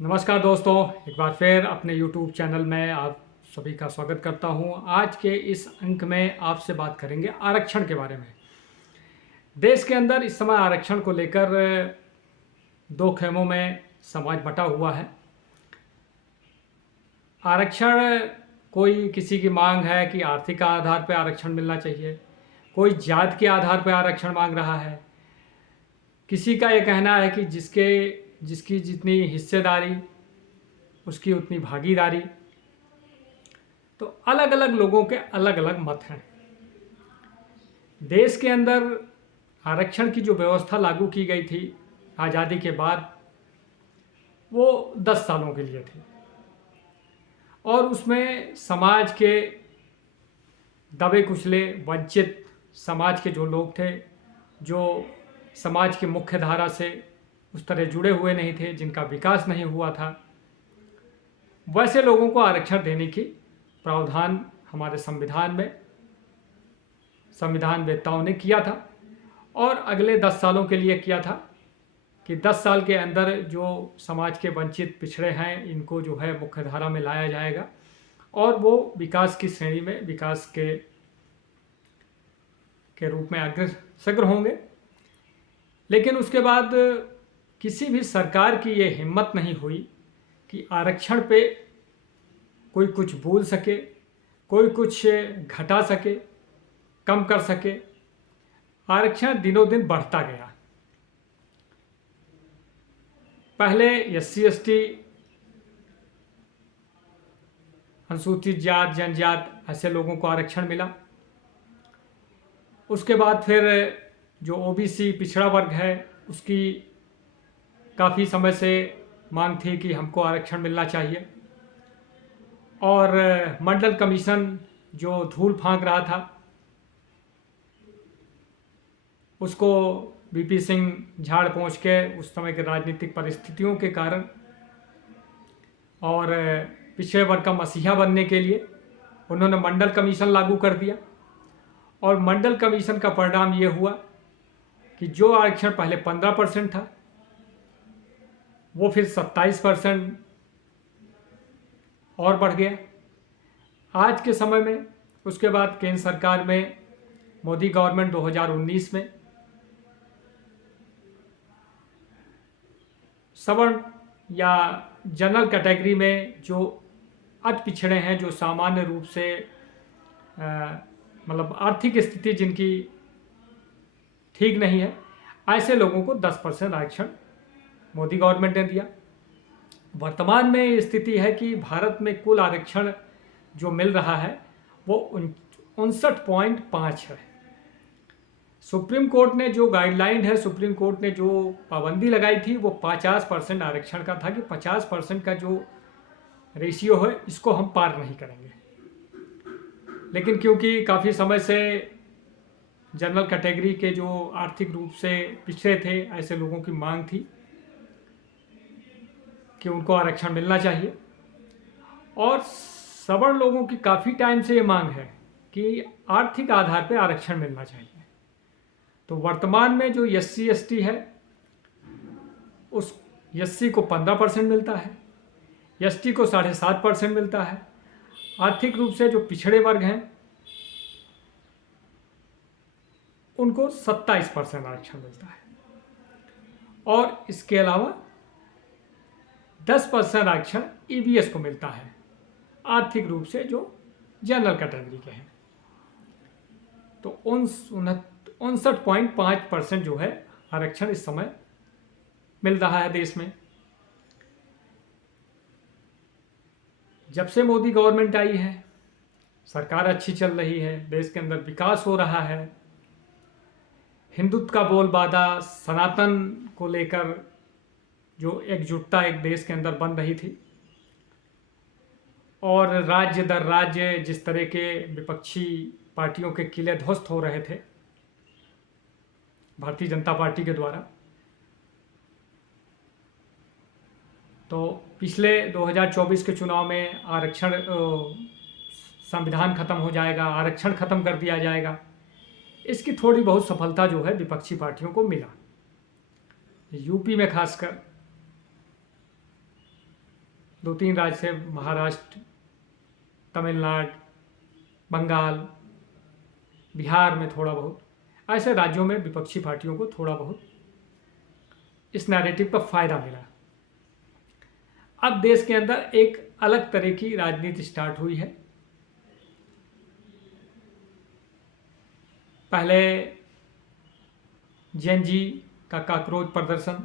नमस्कार दोस्तों, एक बार फिर अपने YouTube चैनल में आप सभी का स्वागत करता हूं। आज के इस अंक में आपसे बात करेंगे आरक्षण के बारे में। देश के अंदर इस समय आरक्षण को लेकर दो खेमों में समाज बटा हुआ है। आरक्षण कोई किसी की मांग है कि आर्थिक आधार पर आरक्षण मिलना चाहिए, कोई जात के आधार पर आरक्षण मांग रहा है, किसी का ये कहना है कि जिसकी जितनी हिस्सेदारी उसकी उतनी भागीदारी। तो अलग अलग लोगों के अलग अलग मत हैं। देश के अंदर आरक्षण की जो व्यवस्था लागू की गई थी आज़ादी के बाद, वो 10 सालों के लिए थी और उसमें समाज के दबे कुचले वंचित समाज के जो लोग थे, जो समाज की मुख्य धारा से उस तरह जुड़े हुए नहीं थे, जिनका विकास नहीं हुआ था, वैसे लोगों को आरक्षण देने की प्रावधान हमारे संविधान वेत्ताओं ने किया था और अगले 10 सालों के लिए किया था कि 10 साल के अंदर जो समाज के वंचित पिछड़े हैं, इनको जो है मुख्य धारा में लाया जाएगा और वो विकास की श्रेणी में विकास के रूप में अग्रसर होंगे। लेकिन उसके बाद किसी भी सरकार की ये हिम्मत नहीं हुई कि आरक्षण पे कोई कुछ बोल सके, कोई कुछ घटा सके, कम कर सके। आरक्षण दिनों दिन बढ़ता गया। पहले SC/ST, अनुसूचित जात जनजात ऐसे लोगों को आरक्षण मिला। उसके बाद फिर जो OBC पिछड़ा वर्ग है, उसकी काफ़ी समय से मांग थी कि हमको आरक्षण मिलना चाहिए और मंडल कमीशन जो धूल फांक रहा था, उसको VP सिंह झाड़ पोंछ के उस समय के राजनीतिक परिस्थितियों के कारण और पिछड़े वर्ग का मसीहा बनने के लिए उन्होंने मंडल कमीशन लागू कर दिया। और मंडल कमीशन का परिणाम ये हुआ कि जो आरक्षण पहले 15% था, वो फिर 27% और बढ़ गया आज के समय में। उसके बाद केंद्र सरकार में मोदी गवर्नमेंट 2019 में सवर्ण या जनरल कैटेगरी में जो अति पिछड़े हैं, जो सामान्य रूप से मतलब आर्थिक स्थिति जिनकी ठीक नहीं है, ऐसे लोगों को 10% आरक्षण मोदी गवर्नमेंट ने दिया। वर्तमान में स्थिति है कि भारत में कुल आरक्षण जो मिल रहा है वो 59.5 है। सुप्रीम कोर्ट ने जो गाइडलाइन है, सुप्रीम कोर्ट ने जो पाबंदी लगाई थी, वो 50% आरक्षण का था कि 50% का जो रेशियो है, इसको हम पार नहीं करेंगे। लेकिन क्योंकि काफ़ी समय से जनरल कैटेगरी के जो आर्थिक रूप से पिछड़े थे, ऐसे लोगों की मांग थी कि उनको आरक्षण मिलना चाहिए और सवर्ण लोगों की काफ़ी टाइम से ये मांग है कि आर्थिक आधार पर आरक्षण मिलना चाहिए। तो वर्तमान में जो SC/ST है, उस SC को 15% मिलता है, ST को 7.5% मिलता है। आर्थिक रूप से जो पिछड़े वर्ग हैं उनको 27% आरक्षण मिलता है और इसके अलावा 10% आरक्षण EBS को मिलता है, आर्थिक रूप से जो जनरल कैटेगरी के हैं। तो 59.5% जो है आरक्षण इस समय मिल रहा है देश में। जब से मोदी गवर्नमेंट आई है, सरकार अच्छी चल रही है, देश के अंदर विकास हो रहा है, हिंदुत्व का बोलबाला, सनातन को लेकर जो एकजुटता एक देश के अंदर बन रही थी और राज्य दर राज्य जिस तरह के विपक्षी पार्टियों के किले ध्वस्त हो रहे थे भारतीय जनता पार्टी के द्वारा, तो पिछले 2024 के चुनाव में आरक्षण संविधान खत्म हो जाएगा, आरक्षण खत्म कर दिया जाएगा, इसकी थोड़ी बहुत सफलता जो है विपक्षी पार्टियों को मिला। यूपी में खासकर 2-3 राज्य से महाराष्ट्र, तमिलनाडु, बंगाल, बिहार में थोड़ा बहुत, ऐसे राज्यों में विपक्षी पार्टियों को थोड़ा बहुत इस नैरेटिव का फायदा मिला। अब देश के अंदर एक अलग तरह की राजनीति स्टार्ट हुई है। पहले जेन जी का काकरोच प्रदर्शन,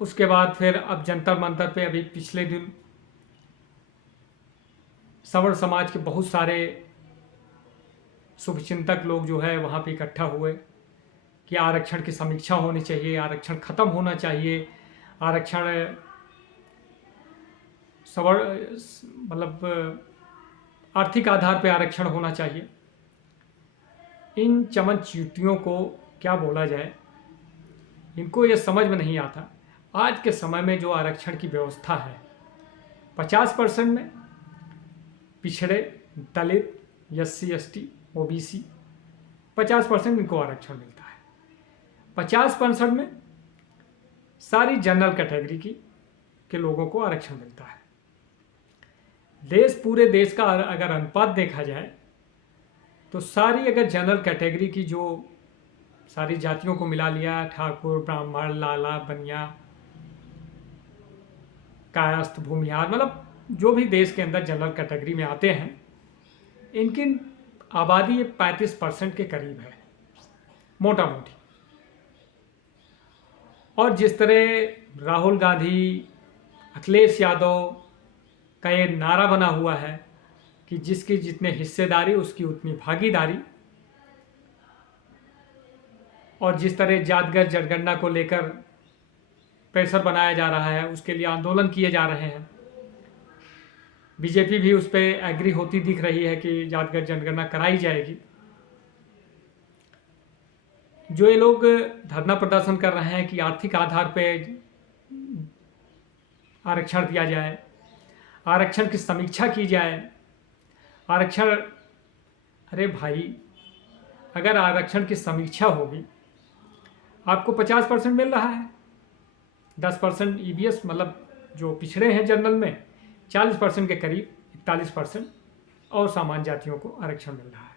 उसके बाद फिर अब जंतर मंतर पे अभी पिछले दिन सवर्ण समाज के बहुत सारे शुभचिंतक लोग जो है वहाँ पे इकट्ठा हुए कि आरक्षण की समीक्षा होनी चाहिए, आरक्षण खत्म होना चाहिए, आरक्षण सवर्ण मतलब आर्थिक आधार पे आरक्षण होना चाहिए। इन चमनच्यूतियों को क्या बोला जाए, इनको ये समझ में नहीं आता। आज के समय में जो आरक्षण की व्यवस्था है, 50% में पिछड़े, दलित, SC ST OBC 50% इनको आरक्षण मिलता है। 50% में सारी जनरल कैटेगरी के लोगों को आरक्षण मिलता है। पूरे देश का अगर अनुपात देखा जाए तो सारी अगर जनरल कैटेगरी की जो सारी जातियों को मिला लिया, ठाकुर, ब्राह्मण, लाला, बनिया, कायस्थ, भूमिहार, मतलब जो भी देश के अंदर जनरल कैटेगरी में आते हैं, इनकी आबादी 35% के करीब है मोटा मोटी। और जिस तरह राहुल गांधी, अखिलेश यादव का ये नारा बना हुआ है कि जिसकी जितनी हिस्सेदारी उसकी उतनी भागीदारी, और जिस तरह जातगत जनगणना को लेकर प्रेशर बनाया जा रहा है, उसके लिए आंदोलन किए जा रहे हैं, बीजेपी भी उस पर एग्री होती दिख रही है कि जातगत जनगणना कराई जाएगी। जो ये लोग धरना प्रदर्शन कर रहे हैं कि आर्थिक आधार पे आरक्षण दिया जाए, आरक्षण की समीक्षा की जाए, आरक्षण, अरे भाई, अगर आरक्षण की समीक्षा होगी, आपको 50% मिल रहा है, 10% EBS मतलब जो पिछड़े हैं जनरल में, 40% के करीब 41% और सामान्य जातियों को आरक्षण मिल रहा है।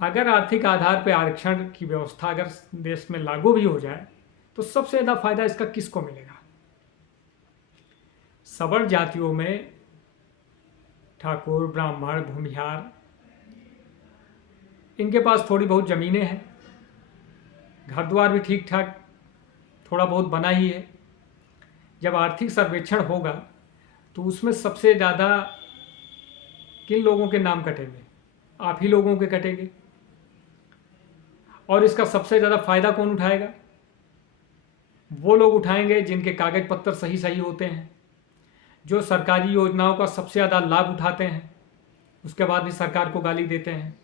अगर आर्थिक आधार पर आरक्षण की व्यवस्था अगर देश में लागू भी हो जाए तो सबसे ज़्यादा फायदा इसका किसको मिलेगा? सवर्ण जातियों में ठाकुर, ब्राह्मण, भूमिहार, इनके पास थोड़ी बहुत ज़मीनें हैं, घर द्वार भी ठीक ठाक थोड़ा बहुत बना ही है। जब आर्थिक सर्वेक्षण होगा तो उसमें सबसे ज़्यादा किन लोगों के नाम कटेंगे? आप ही लोगों के कटेंगे। और इसका सबसे ज़्यादा फायदा कौन उठाएगा? वो लोग उठाएंगे जिनके कागज पत्तर सही सही होते हैं, जो सरकारी योजनाओं का सबसे ज़्यादा लाभ उठाते हैं, उसके बाद भी सरकार को गाली देते हैं,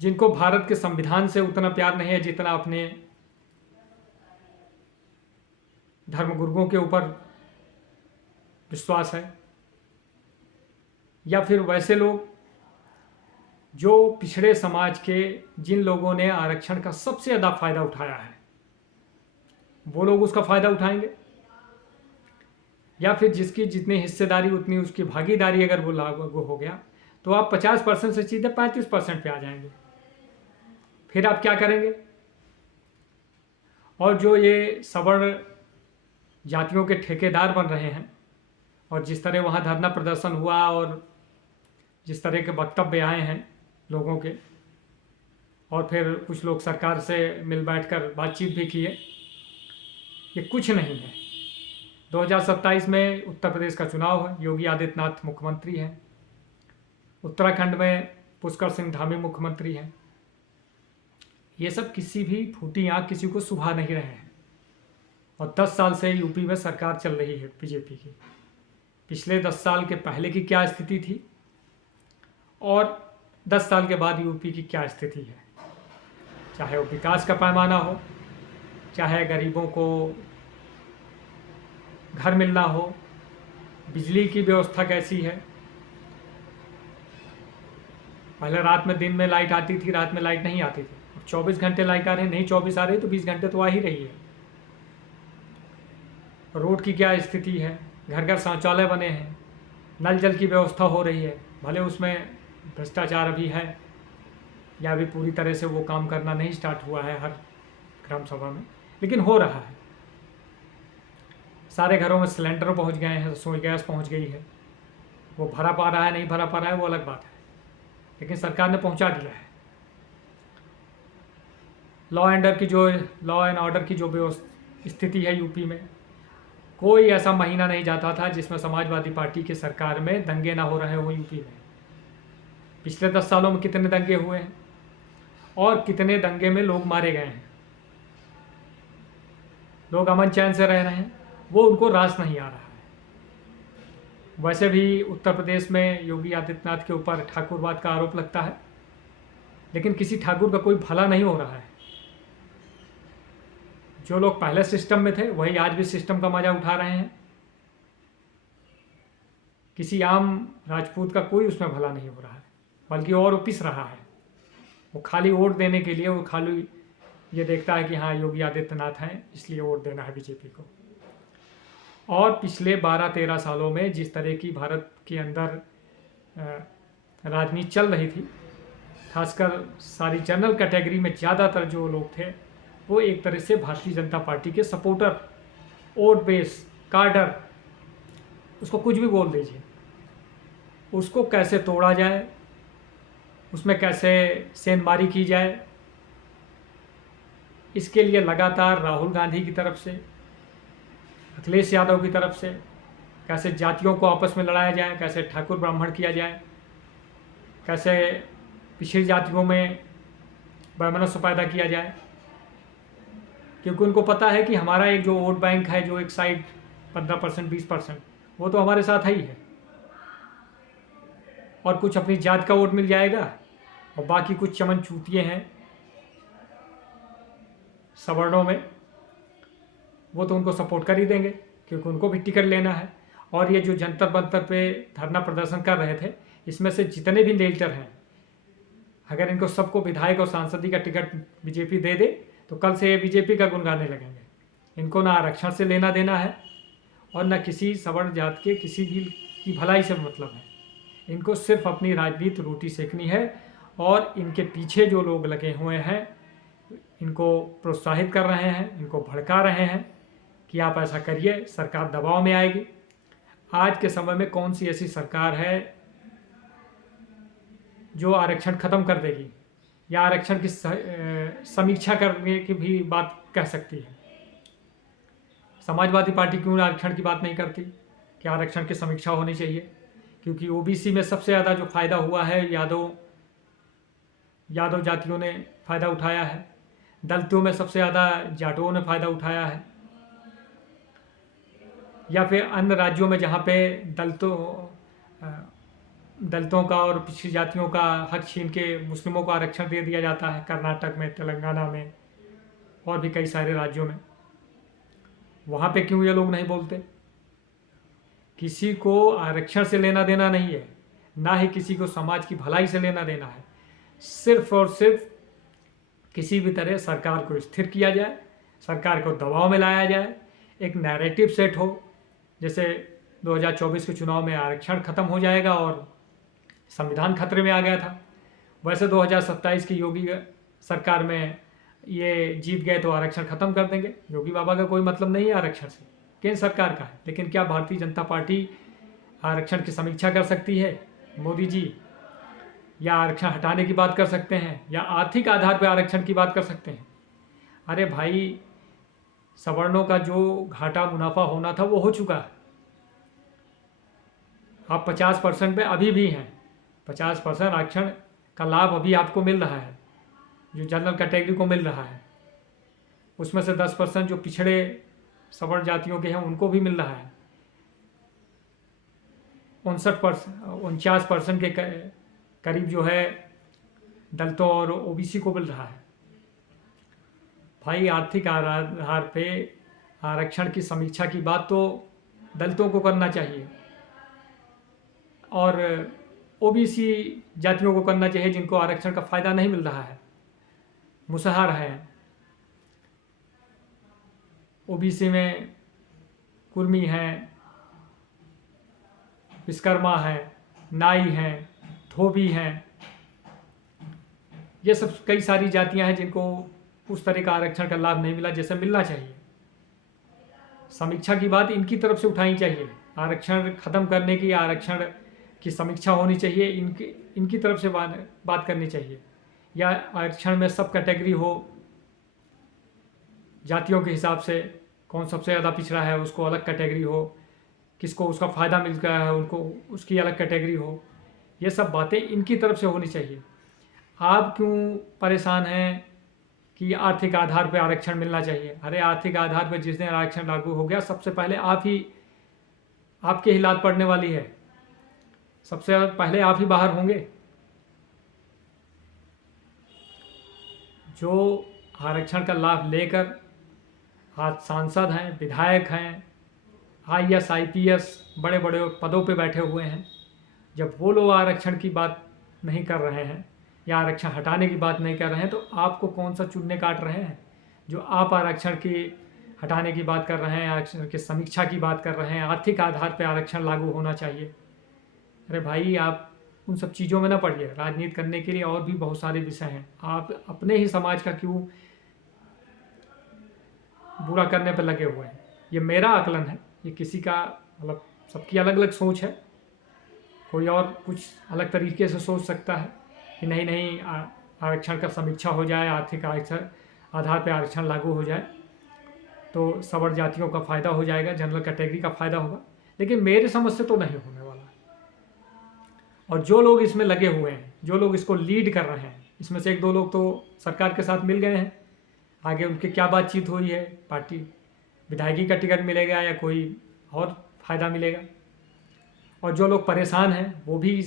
जिनको भारत के संविधान से उतना प्यार नहीं है जितना अपने धर्मगुरुओं के ऊपर विश्वास है, या फिर वैसे लोग जो पिछड़े समाज के जिन लोगों ने आरक्षण का सबसे ज़्यादा फायदा उठाया है, वो लोग उसका फायदा उठाएंगे, या फिर जिसकी जितनी हिस्सेदारी उतनी उसकी भागीदारी अगर वो लागू हो गया तो आप 50% से सीधे 35% पे आ जाएंगे। फिर आप क्या करेंगे? और जो ये सवर्ण जातियों के ठेकेदार बन रहे हैं, और जिस तरह वहाँ धरना प्रदर्शन हुआ और जिस तरह के वक्तव्य आए हैं लोगों के, और फिर कुछ लोग सरकार से मिल बैठकर बातचीत भी किए, ये कुछ नहीं है। 2027 में उत्तर प्रदेश का चुनाव है, योगी आदित्यनाथ मुख्यमंत्री हैं, उत्तराखंड में पुष्कर सिंह धामी मुख्यमंत्री हैं। ये सब किसी भी फूटी आँख किसी को सुभा नहीं रहे हैं। और 10 साल से यूपी में सरकार चल रही है बीजेपी की। पिछले 10 साल के पहले की क्या स्थिति थी और 10 साल के बाद यूपी की क्या स्थिति है, चाहे वो विकास का पैमाना हो, चाहे गरीबों को घर मिलना हो, बिजली की व्यवस्था कैसी है। पहले रात में दिन में लाइट आती थी, रात में लाइट नहीं आती थी, 24 घंटे लाइट आ रही है, नहीं 24 आ रही तो 20 घंटे तो आ ही रही है। रोड की क्या स्थिति है, घर घर शौचालय बने हैं, नल जल की व्यवस्था हो रही है, भले उसमें भ्रष्टाचार अभी है या अभी पूरी तरह से वो काम करना नहीं स्टार्ट हुआ है हर ग्राम सभा में, लेकिन हो रहा है। सारे घरों में सिलेंडर पहुंच गए हैं, रसोई गैस पहुंच गई है। वो भरा पा रहा है नहीं भरा पा रहा है वो अलग बात है, लेकिन सरकार ने पहुंचा दिया है। लॉ एंड ऑर्डर की जो स्थिति है यूपी में, कोई ऐसा महीना नहीं जाता था जिसमें समाजवादी पार्टी की सरकार में दंगे ना हो रहे हो यूपी में। पिछले 10 सालों में कितने दंगे हुए हैं और कितने दंगे में लोग मारे गए हैं। लोग अमन चैन से रह रहे हैं, वो उनको रास नहीं आ रहा है। वैसे भी उत्तर प्रदेश में योगी आदित्यनाथ के ऊपर ठाकुरवाद का आरोप लगता है, लेकिन किसी ठाकुर का कोई भला नहीं हो रहा है। जो लोग पहले सिस्टम में थे वही आज भी सिस्टम का मजा उठा रहे हैं। किसी आम राजपूत का कोई उसमें भला नहीं हो रहा है, बल्कि और पिस रहा है। वो खाली वोट देने के लिए वो खाली ये देखता है कि हाँ योगी आदित्यनाथ हैं इसलिए वोट देना है बीजेपी को। और पिछले 12-13 सालों में जिस तरह की भारत के अंदर राजनीति चल रही थी, खासकर सारी जनरल कैटेगरी में ज़्यादातर जो लोग थे वो एक तरह से भारतीय जनता पार्टी के सपोर्टर, वोट बेस, कार्डर, उसको कुछ भी बोल दीजिए, उसको कैसे तोड़ा जाए, उसमें कैसे सेंधमारी की जाए, इसके लिए लगातार राहुल गांधी की तरफ से, अखिलेश यादव की तरफ से कैसे जातियों को आपस में लड़ाया जाए, कैसे ठाकुर ब्राह्मण किया जाए, कैसे पिछड़ी जातियों में वैमनस्य पैदा किया जाए। क्योंकि उनको पता है कि हमारा एक जो वोट बैंक है, जो एक साइड 15% 20%, वो तो हमारे साथ ही है, और कुछ अपनी जात का वोट मिल जाएगा और बाकी कुछ चमन चूतिए हैं सवर्णों में, वो तो उनको सपोर्ट कर ही देंगे क्योंकि उनको भी टिकट लेना है। और ये जो जंतर मंतर पे धरना प्रदर्शन कर रहे थे, इसमें से जितने भी नेल्टर हैं, अगर इनको सबको विधायक और सांसदी का टिकट बीजेपी दे दे तो कल से ये बीजेपी का गुण गाने लगेंगे। इनको ना आरक्षण से लेना देना है और ना किसी सवर्ण जात के किसी भी की भलाई से मतलब है। इनको सिर्फ अपनी राजनीति रोटी सेकनी है, और इनके पीछे जो लोग लगे हुए हैं इनको प्रोत्साहित कर रहे हैं, इनको भड़का रहे हैं कि आप ऐसा करिए, सरकार दबाव में आएगी। आज के समय में कौन सी ऐसी सरकार है जो आरक्षण ख़त्म कर देगी या आरक्षण की समीक्षा करने की भी बात कह सकती है? समाजवादी पार्टी क्यों आरक्षण की बात नहीं करती कि आरक्षण की समीक्षा होनी चाहिए? क्योंकि ओबीसी में सबसे ज़्यादा जो फ़ायदा हुआ है यादव जातियों ने फ़ायदा उठाया है, दलितों में सबसे ज़्यादा जाटों ने फ़ायदा उठाया है, या फिर अन्य राज्यों में जहाँ पे दलितों का और पिछड़ी जातियों का हक छीन के मुस्लिमों को आरक्षण दे दिया जाता है, कर्नाटक में, तेलंगाना में और भी कई सारे राज्यों में। वहाँ पे क्यों ये लोग नहीं बोलते? किसी को आरक्षण से लेना देना नहीं है, ना ही किसी को समाज की भलाई से लेना देना है। सिर्फ और सिर्फ किसी भी तरह सरकार को स्थिर किया जाए, सरकार को दबाव में लाया जाए, एक नैरेटिव सेट हो, जैसे 2024 के चुनाव में आरक्षण खत्म हो जाएगा और संविधान खतरे में आ गया था, वैसे 2027 की योगी सरकार में ये जीत गए तो आरक्षण खत्म कर देंगे। योगी बाबा का कोई मतलब नहीं है आरक्षण से, केंद्र सरकार का है। लेकिन क्या भारतीय जनता पार्टी आरक्षण की समीक्षा कर सकती है? मोदी जी या आरक्षण हटाने की बात कर सकते हैं या आर्थिक आधार पर आरक्षण की बात कर सकते हैं? अरे भाई, सवर्णों का जो घाटा मुनाफा होना था वो हो चुका है। आप 50% पे अभी भी हैं, 50% आरक्षण का लाभ अभी आपको मिल रहा है, जो जनरल कैटेगरी को मिल रहा है। उसमें से 10% जो पिछड़े सवर्ण जातियों के हैं उनको भी मिल रहा है। 49% के करीब जो है दलितों और ओबीसी को मिल रहा है। भाई, आर्थिक आधार पे आरक्षण की समीक्षा की बात तो दलितों को करना चाहिए और ओबीसी जातियों को करना चाहिए जिनको आरक्षण का फ़ायदा नहीं मिल रहा है। मुसहर हैं, ओबीसी में कुर्मी हैं, विश्वकर्मा हैं, नाई हैं, धोबी हैं, ये सब कई सारी जातियां हैं जिनको उस तरह का आरक्षण का लाभ नहीं मिला जैसे मिलना चाहिए। समीक्षा की बात इनकी तरफ से उठानी चाहिए, आरक्षण खत्म करने की, आरक्षण की समीक्षा होनी चाहिए, इनकी तरफ से बात करनी चाहिए। या आरक्षण में सब कैटेगरी हो, जातियों के हिसाब से कौन सबसे ज़्यादा पिछड़ा है उसको अलग कैटेगरी हो, किसको उसका फ़ायदा मिल गया है उनको उसकी अलग कैटेगरी हो, ये सब बातें इनकी तरफ से होनी चाहिए। आप क्यों परेशान हैं कि आर्थिक आधार पर आरक्षण मिलना चाहिए? अरे आर्थिक आधार पर जिस दिन आरक्षण लागू हो गया सबसे पहले आपके ही लात पड़ने वाली है, सबसे पहले आप ही बाहर होंगे। जो आरक्षण का लाभ लेकर आज सांसद हैं, विधायक हैं, IAS IPS बड़े बड़े पदों पे बैठे हुए हैं, जब वो लोग आरक्षण की बात नहीं कर रहे हैं या आरक्षण हटाने की बात नहीं कर रहे हैं, तो आपको कौन सा चुन्ने काट रहे हैं? जो आप आरक्षण की हटाने की बात कर रहे हैं, आरक्षण की समीक्षा की बात कर रहे हैं, आर्थिक आधार पर आरक्षण लागू होना चाहिए। अरे भाई, आप उन सब चीज़ों में ना पड़िए। राजनीति करने के लिए और भी बहुत सारे विषय हैं, आप अपने ही समाज का क्यों बुरा करने पर लगे हुए हैं? ये मेरा आकलन है, ये किसी का मतलब सबकी अलग अलग सोच है। कोई और कुछ अलग तरीके से सोच सकता है कि नहीं नहीं आरक्षण का समीक्षा हो जाए, आर्थिक आरक्षण आधार पर आरक्षण लागू हो जाए तो सवर्ण जातियों का फ़ायदा हो जाएगा, जनरल कैटेगरी का फ़ायदा होगा। लेकिन मेरे समझ से तो नहीं होने वाला। और जो लोग इसमें लगे हुए हैं, जो लोग इसको लीड कर रहे हैं, इसमें से एक दो लोग तो सरकार के साथ मिल गए हैं, आगे उनकी क्या बातचीत हुई है, पार्टी विधायकी का टिकट मिलेगा या कोई और फ़ायदा मिलेगा। और जो लोग परेशान हैं वो भी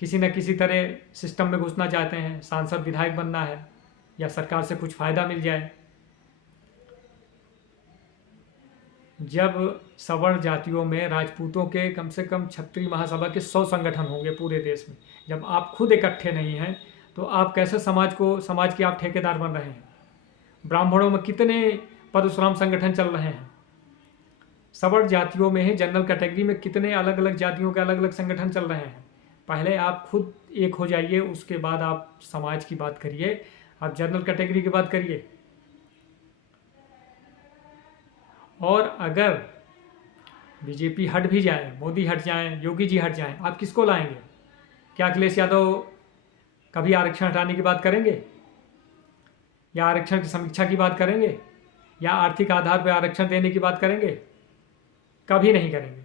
किसी न किसी तरह सिस्टम में घुसना चाहते हैं, सांसद विधायक बनना है या सरकार से कुछ फ़ायदा मिल जाए। जब सवर्ण जातियों में राजपूतों के कम से कम क्षत्रिय महासभा के 100 संगठन होंगे पूरे देश में, जब आप खुद इकट्ठे नहीं हैं तो आप कैसे समाज के आप ठेकेदार बन रहे हैं? ब्राह्मणों में कितने परशुराम संगठन चल रहे हैं? सवर्ण जातियों में ही जनरल कैटेगरी में कितने अलग अलग जातियों के अलग अलग संगठन चल रहे हैं? पहले आप खुद एक हो जाइए, उसके बाद आप समाज की बात करिए, आप जनरल कैटेगरी की बात करिए। और अगर बीजेपी हट भी जाए, मोदी हट जाएं, योगी जी हट जाएं, आप किसको लाएंगे? क्या अखिलेश यादव कभी आरक्षण हटाने की बात करेंगे या आरक्षण की समीक्षा की बात करेंगे या आर्थिक आधार पर आरक्षण देने की बात करेंगे? कभी नहीं करेंगे।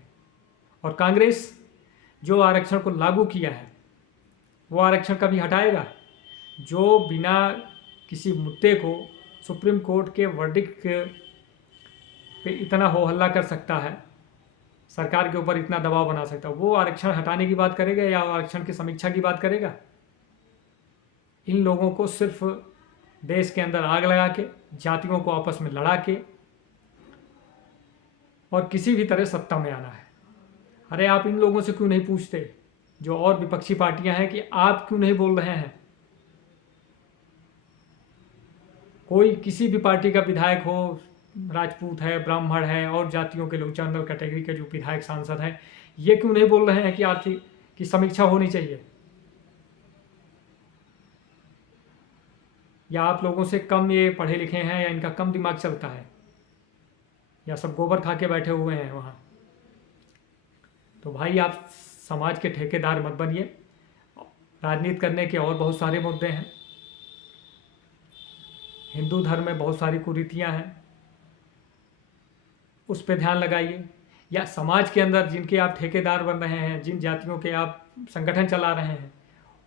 और कांग्रेस जो आरक्षण को लागू किया है वो आरक्षण कभी हटाएगा? जो बिना किसी मुद्दे को सुप्रीम कोर्ट के वर्डिक्ट पे इतना हो हल्ला कर सकता है, सरकार के ऊपर इतना दबाव बना सकता है, वो आरक्षण हटाने की बात करेगा या आरक्षण की समीक्षा की बात करेगा? इन लोगों को सिर्फ देश के अंदर आग लगा के, जातियों को आपस में लड़ा के और किसी भी तरह सत्ता में आना है। अरे आप इन लोगों से क्यों नहीं पूछते, जो और विपक्षी पार्टियां हैं, कि आप क्यों नहीं बोल रहे हैं? कोई किसी भी पार्टी का विधायक हो, राजपूत है, ब्राह्मण है और जातियों के लोग, जनरल कैटेगरी के जो विधायक सांसद हैं, ये क्यों नहीं बोल रहे हैं कि आर्थिक की समीक्षा होनी चाहिए? या आप लोगों से कम ये पढ़े लिखे हैं या इनका कम दिमाग चलता है या सब गोबर खा के बैठे हुए हैं वहाँ? तो भाई आप समाज के ठेकेदार मत बनिए। राजनीति करने के और बहुत सारे मुद्दे हैं, हिंदू धर्म में बहुत सारी कुरीतियाँ हैं, उस पर ध्यान लगाइए। या समाज के अंदर जिनके आप ठेकेदार बन रहे हैं, जिन जातियों के आप संगठन चला रहे हैं,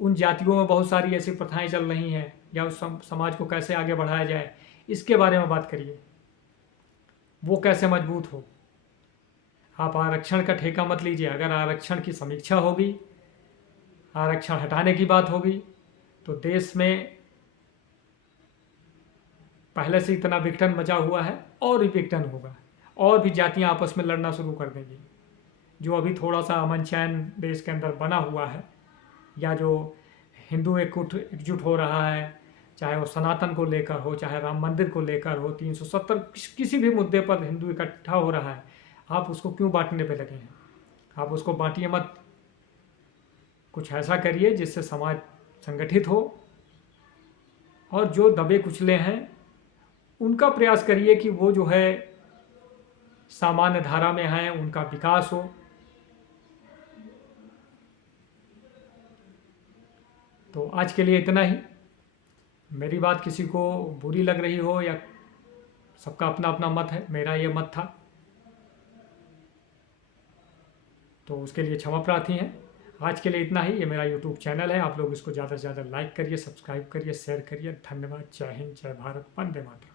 उन जातियों में बहुत सारी ऐसी प्रथाएं चल रही हैं, या उस समाज को कैसे आगे बढ़ाया जाए, इसके बारे में बात करिए, वो कैसे मजबूत हो। आप आरक्षण का ठेका मत लीजिए। अगर आरक्षण की समीक्षा होगी, आरक्षण हटाने की बात होगी, तो देश में पहले से इतना विघटन मचा हुआ है और भी विघटन होगा, और भी जातियां आपस में लड़ना शुरू कर देंगी। जो अभी थोड़ा सा अमन चैन देश के अंदर बना हुआ है, या जो हिंदू एकजुट हो रहा है, चाहे वो सनातन को लेकर हो, चाहे राम मंदिर को लेकर हो, 370 किसी भी मुद्दे पर हिंदू इकट्ठा हो रहा है, आप उसको क्यों बांटने पे लगे हैं? आप उसको बांटिए मत, कुछ ऐसा करिए जिससे समाज संगठित हो, और जो दबे कुचले हैं उनका प्रयास करिए कि वो जो है सामान्य धारा में हैं, उनका विकास हो। तो आज के लिए इतना ही। मेरी बात किसी को बुरी लग रही हो या, सबका अपना अपना मत है, मेरा ये मत था, तो उसके लिए क्षमा प्रार्थी हैं। आज के लिए इतना ही। ये मेरा यूट्यूब चैनल है, आप लोग इसको ज़्यादा से ज़्यादा लाइक करिए, सब्सक्राइब करिए, शेयर करिए। धन्यवाद। जय हिंद, जय भारत, वंदे मातरम।